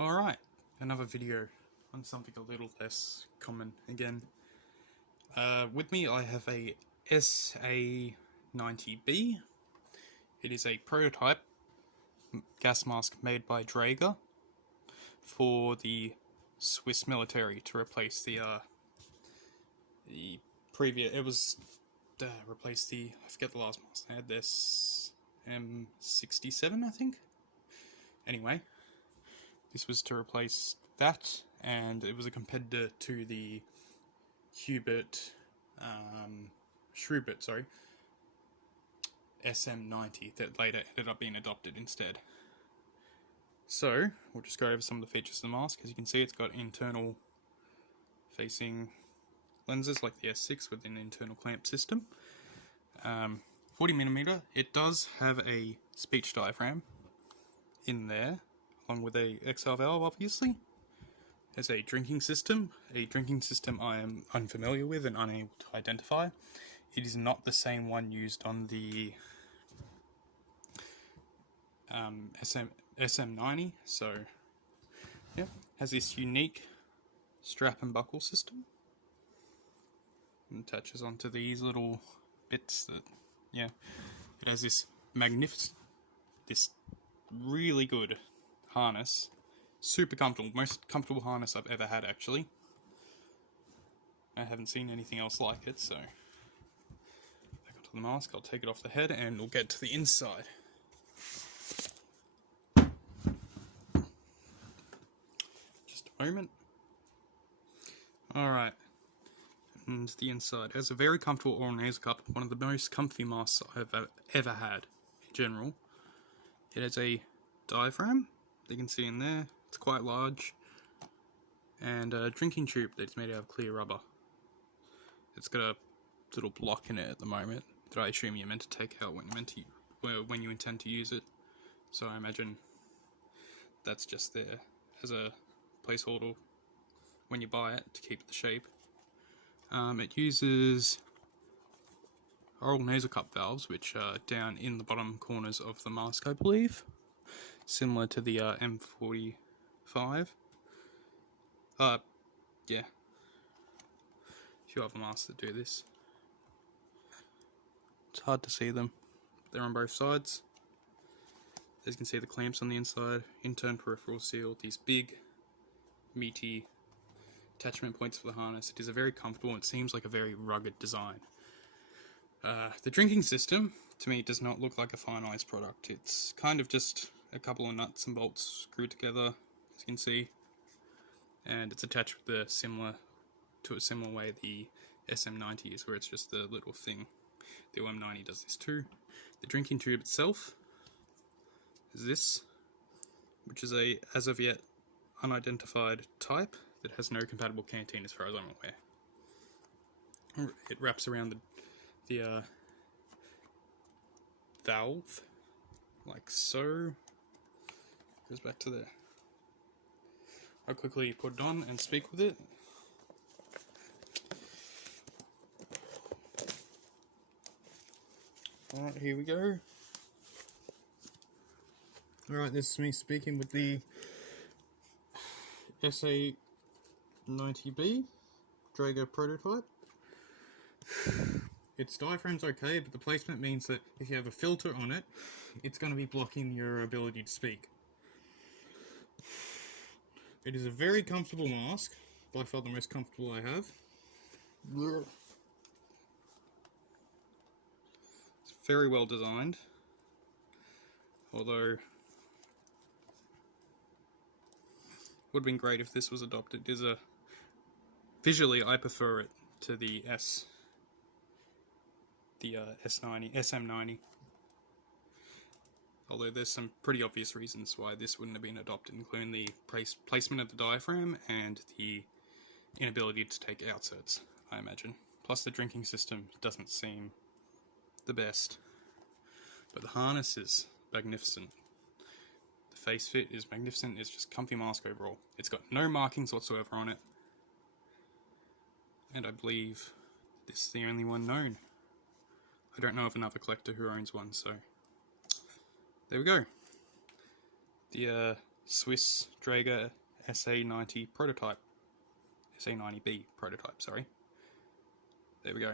Alright, another video on something a little less common again. With me I have a SA-90-B. It is a prototype gas mask made by Draeger for the Swiss military to replace the previous, replace the, I forget the last mask they had, this M67 I think? Anyway. This was to replace that, and it was a competitor to the Schubert SM-90 that later ended up being adopted instead. So, we'll just go over some of the features of the mask. As you can see, it's got internal facing lenses like the S6 with an internal clamp system. 40mm. It does have a speech diaphragm in there, along with a XR valve, obviously. There's a drinking system I am unfamiliar with and unable to identify. It is not the same one used on the SM-90, so yeah, has this unique strap and buckle system. And attaches onto these little bits that, yeah, it has this magnificent, this really good harness. Super comfortable, most comfortable harness I've ever had actually. I haven't seen anything else like it, so back onto the mask, I'll take it off the head and we'll get to the inside. Just a moment. Alright, and the inside has a very comfortable oral nasal cup, one of the most comfy masks I've ever had in general. It has a diaphragm, you can see in there, it's quite large, and a drinking tube that's made out of clear rubber. It's got a little block in it at the moment that I assume you're meant to take out when you intend to use it. So I imagine that's just there as a placeholder when you buy it to keep the shape. It uses oral nasal cup valves, which are down in the bottom corners of the mask, I believe. Similar to the M45. Yeah. A few other masks that do this. It's hard to see them. They're on both sides. As you can see, the clamps on the inside, intern peripheral seal, these big, meaty attachment points for the harness. It is a very comfortable, and it seems like a very rugged design. The drinking system, to me, does not look like a finalized product. It's kind of just a couple of nuts and bolts screwed together, as you can see, and it's attached with a similar way the SM-90 is, where it's just the little thing. The OM90 does this too. The drinking tube itself is this, which is a, as of yet, unidentified type that has no compatible canteen as far as I'm aware. It wraps around the valve, like so. Goes back to there. I'll quickly put it on and speak with it. Alright, here we go. Alright, this is me speaking with the SA-90-B Draeger prototype. Its diaphragm's okay, but the placement means that if you have a filter on it, it's going to be blocking your ability to speak. It is a very comfortable mask, by far the most comfortable I have. It's very well designed, although would have been great if this was adopted. Visually I prefer it to the SM-90. Although there's some pretty obvious reasons why this wouldn't have been adopted, including the placement of the diaphragm and the inability to take outserts, I imagine. Plus the drinking system doesn't seem the best. But the harness is magnificent. The face fit is magnificent. It's just comfy mask overall. It's got no markings whatsoever on it. And I believe this is the only one known. I don't know of another collector who owns one, so there we go. The Swiss Draeger SA-90 prototype. SA-90-B prototype, sorry. There we go.